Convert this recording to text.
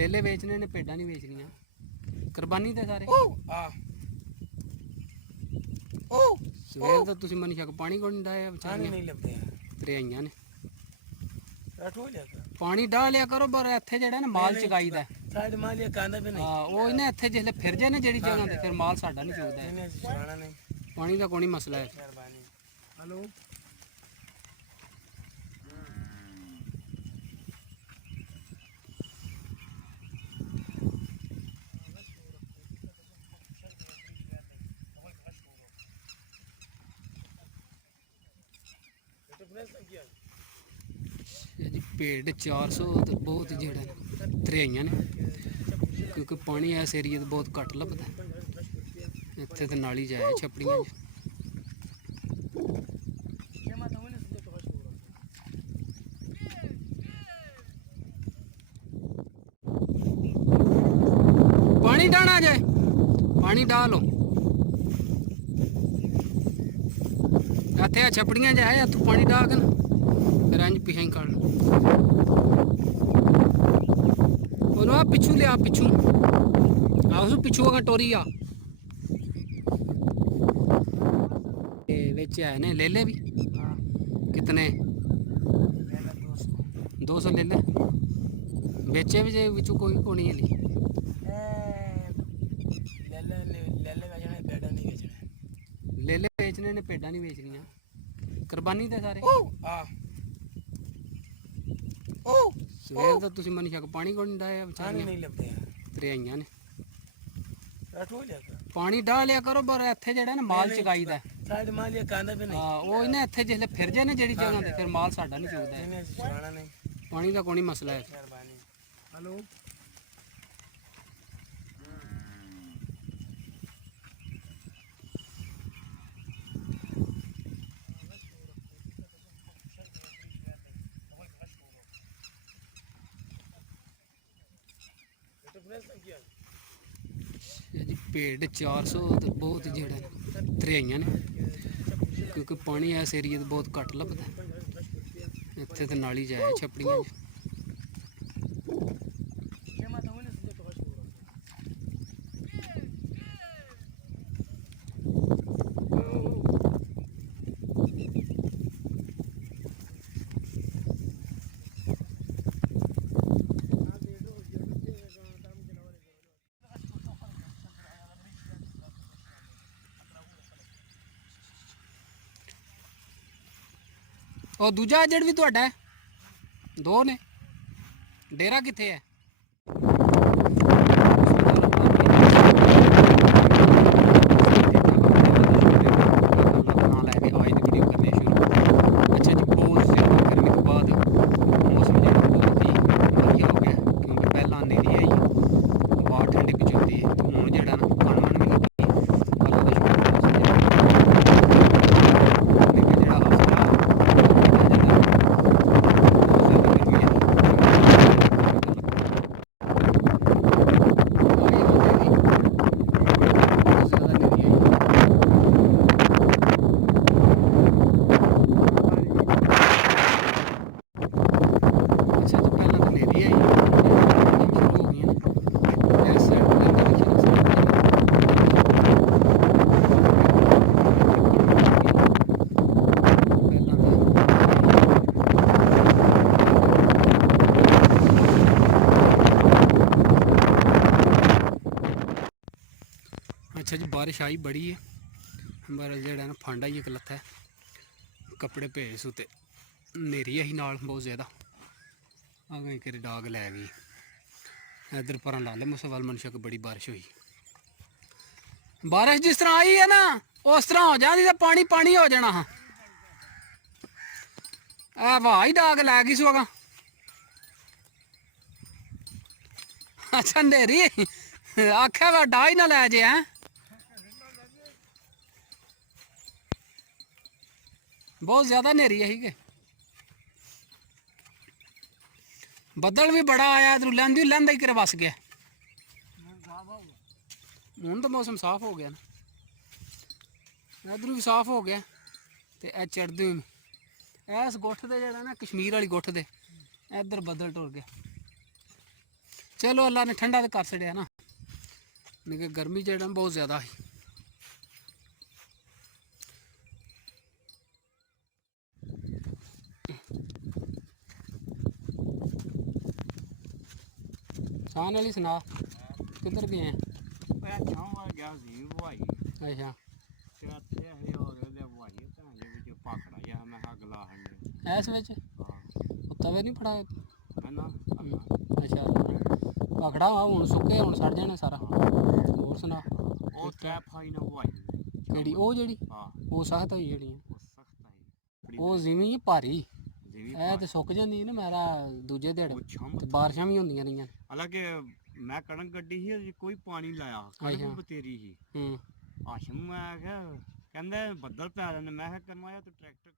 लेले बेचने ने, भेडा नहीं बेचनिया। कुर्बानी ते सारे सवेर तो तुसी मन शक पानी को नहीं डाया बेचारियां नहीं लभदे त्रेआइयां ने। राठो लिया पानी डाह लिया करो, पर इत्थे जेड़ा ना माल चगाई दा साइड माल ये कांदा भी नहीं। हां वो इन्हें इत्थे जिसले फिर जाए ना जेड़ी जगह ते फिर माल साडा नहीं चुगदा है। चलाना नहीं, पानी दा कोई मसला है। मेहरबानी। हेलो जी भेड़ 400 तो बहुत जेड़ा त्रेआइयां ने, क्योंकि पानी इस एरिए तो बहुत घट लभदा इत्थे ते नाली जाए छपड़ियां च। पानी डाना जाए, पानी डालो इत्थे छपड़ियां जाए, इत्थों पानी डाह के ना फिर इंज पिछा ही कर बोलो। आ पिछू लिया, पिछू आओ पिछू अगर टोरी आ विच है ने लेले भी कितने 200 लेले बेचे भी जे विचू कोई कोनी है लेले बेचने ने, भेडा नहीं बेचनिया। कुर्बानी ते सारे सवेर तो तुसी मन शक पानी को नहीं डाया बेचारियां नहीं लभदे त्रेआइयां ने। राठो लिया पानी डाह लिया करो, पर इत्थे जेड़ा ना माल चगाई दा साइड माल ये कांदा भी नहीं। हां वो इन्हें इत्थे जिसले फिर जाए ना जेड़ी जगह ते फिर माल साडा नहीं चुगदा है। चलाना नहीं, पानी दा कोई मसला है। मेहरबानी। हेलो जी भेड़ 400 तो बहुत जेड़ा त्रेआइयां ने, क्योंकि पानी इस एरिए तो बहुत घट लभदा इत्थे ते नाली जाए छपड़ियां च। और दूजा अजड़ भी तुहाडा है, दो ने। डेरा किथे है? अच्छा जी, बहुत ज़्यादा गर्मी तो बाद मौसम जो बहुत ही वधिया हो गया, क्योंकि पहला अंधेरी आई बाहर ठंडी भी चलती है, तो हूँ जो कण मन भी लगी अल्लाह का शुक्र। अच्छा जी, बारिश आई बड़ी है, पर जेड़ा ना फंड आई एक लत्था है, कपड़े भेज सुते नेरी ही नाल बहुत ज़्यादा अगें कर डाग लै गई। इधर पर लाले मुसवाल मनशक बड़ी बारिश हुई। बारिश जिस तरह आई है ना उस तरह हो जाती तो पानी पानी हो जाना। हाँ वाह ही डाग लै गई सुगा। अच्छा अंधेरी आख्या वा डा ही ना लै जे हैं, बहुत ज्यादा नेरी है के बदल भी बड़ा आया, इधर लैंदी लैंदा ही कर बस गया। हूँ तो मौसम साफ हो गया ना, इधर भी साफ हो गया। तो यह चढ़ते हुए इस गुठ दे जेड़ा ना कश्मीर वाली गुठ दे इधर बदल टुर गया। ਚਲੋ ਅੱਲਾ ਨੇ ਠੰਡਾ ਤੇ ਕਰ ਛੜਿਆ ਨਾ, ਨਹੀਂ ਕਿ ਗਰਮੀ ਜਿਹੜਾ ਨਾ ਬਹੁਤ ਜ਼ਿਆਦਾ ਸੀ। ਸ਼ਾਨ ਵਾਲੀ ਸੁਣਾ, ਕਿੱਧਰ ਗਏ ਆ? ਮੈਂ ਚਾਹਾਂ ਗਿਆ ਸੀ ਭਾਈ ਅੱਛਾ ਤੇ ਇੱਥੇ ਇਹ ਹੋ ਗਿਆ ਦੇ ਭਾਈ ਤਾਂ ਜੇ ਵਿੱਚ ਪਾਕੜਾ ਜਾ ਮੈਂ ਅਗਲਾ ਹੰਡੇ ਐਸ ਵਿੱਚ ਹਾਂ ਤਵੇ ਨਹੀਂ ਫੜਾਏ? ਹੈ ਨਾ ਅੱਛਾ ਪਕੜਾ ਹੁਣ ਸੁੱਕੇ ਹੁਣ ਸੜ ਜਾਣਾ ਸਾਰਾ। ਹੋਰ ਸੁਣਾ, ਉਹ ਟੈਪ ਫਾਈ ਨਾ ਭਾਈ ਕਿਹੜੀ ਉਹ ਜਿਹੜੀ ਹਾਂ ਉਹ ਸਖਤ ਹੋਈ ਜਿਹੜੀ ਉਹ ਸਖਤ ਹੈ ਉਹ ਜਿਵੇਂ ਭਾਰੀ, ਜਿਵੇਂ ਇਹ ਤੇ ਸੁੱਕ ਜਾਂਦੀ ਨਾ ਮੇਰਾ ਦੂਜੇ ਦਿਹਾੜੇ ਉਹ ਛੰਮ ਤੇ ਬਾਰਿਸ਼ਾਂ ਵੀ ਹੁੰਦੀਆਂ ਰਹੀਆਂ। ਹਾਲਾਂਕਿ ਮੈਂ ਕਣਕ ਗੱਡੀ ਸੀ ਅਜੇ ਕੋਈ ਪਾਣੀ ਲਾਇਆ ਕਣਕ ਅੱਛਾ। ਬਤੇਰੀ ਸੀ ਹੂੰ ਆਸ਼ਮ ਮੈਂ ਕਿਹਾ ਕਹਿੰਦੇ ਬੱਦਲ ਪੈ ਰਹੇ ਨੇ ਮੈਂ ਕਿਹਾ ਕਰਮਾਇਆ ਤੂੰ ਟਰੈਕਟਰ